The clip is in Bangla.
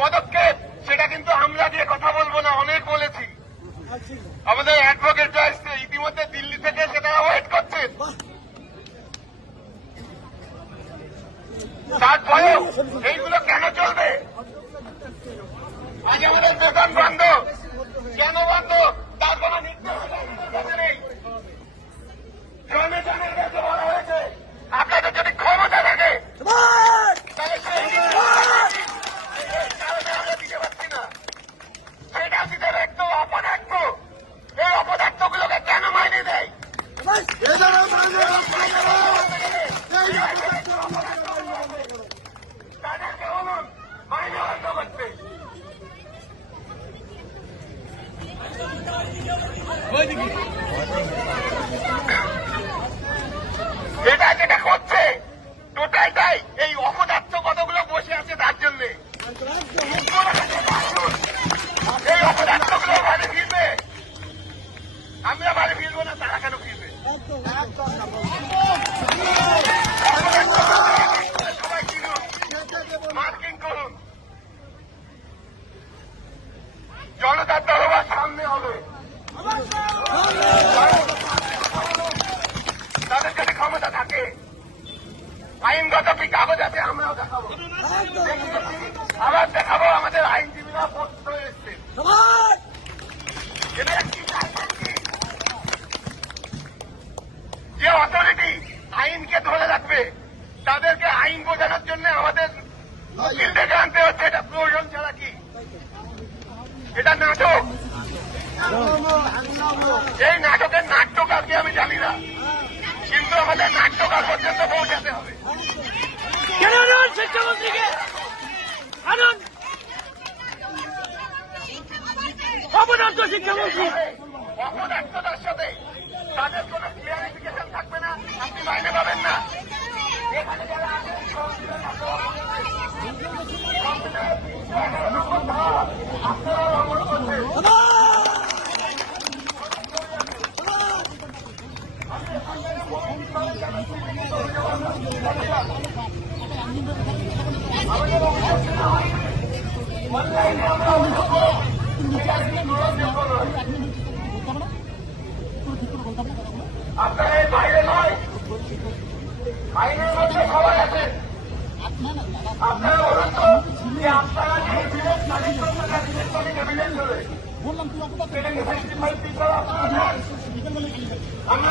পদক্ষেপ সেটা কিন্তু আমরা দিয়ে কথা বলবো না, অনেক বলেছি। আমাদের অ্যাডভোকেটরা এসছে ইতিমধ্যে দিল্লি থেকে, সেটা ওয়েট করছেন। তারপরেও এইগুলো কেন চলবে? আজ আমাদের দোকান বন্ধ, কেন বন্ধ তার কোন নির্দেশ নেই। জনগণের কাছে বলা হয়েছে আপনাদের যদি ক্ষমতা থাকে তাহলে সেই কারণে আমরা দিতে পারছি না। সেটা দিতে একটু অপদার্থ, এই অপদার্থগুলোকে কেন মাইনে দেয়? তাদেরকে বলুন মাইনে বন্ধ করতে। এটা যেটা করছে টোটালটাই এই অপদার্থ কতগুলো বসে আছে তার জন্য। এই অপদার্থগুলো বাড়ি ফিরবে, আমরা বাড়ি ফিরবো না, তারা কেন ফিরবে? সবাই কিনুন, মার্কিং করুন, জনতার দরবার সামনে হবে। তাদের যদি ক্ষমতা থাকে, আইনগত কি কাগজ আছে আমরাও দেখাবো, আবার দেখাবো আমাদের আইনজীবীরা প্রস্তুত হয়ে এসছে। যে অথরিটি আইনকে ধরে রাখবে তাদেরকে আইন বোঝানোর জন্য আমাদের উকিল ডেকে আনতে হচ্ছে, এটা প্রয়োজন ছাড়া কি? এটা নাটক। এই নাটকের নাট্যকার কি আমি জানি না, কিন্তু আমাদের নাট্যকার পর্যন্ত পৌঁছাতে হবে। শিক্ষামন্ত্রীকে আনুন, অপদার্থ শিক্ষামন্ত্রী। অপদার্থতার সাথে তাদের কোন ক্লিয়ারিফিকেশন থাকবে না, আপনি মাইনে পাবেন না। এখানে যারা আছেন আপনারা লঙ্ঘন করছেন। আপনারা এর বাইরে নয়, আইনের মধ্যে সবাই আছে। আপনারা বলুন তো যে আপনারা যে বিলেট নারী বিলেট করে সেটাকে সাইন্টিফাইড টিচার আপনারা আমরা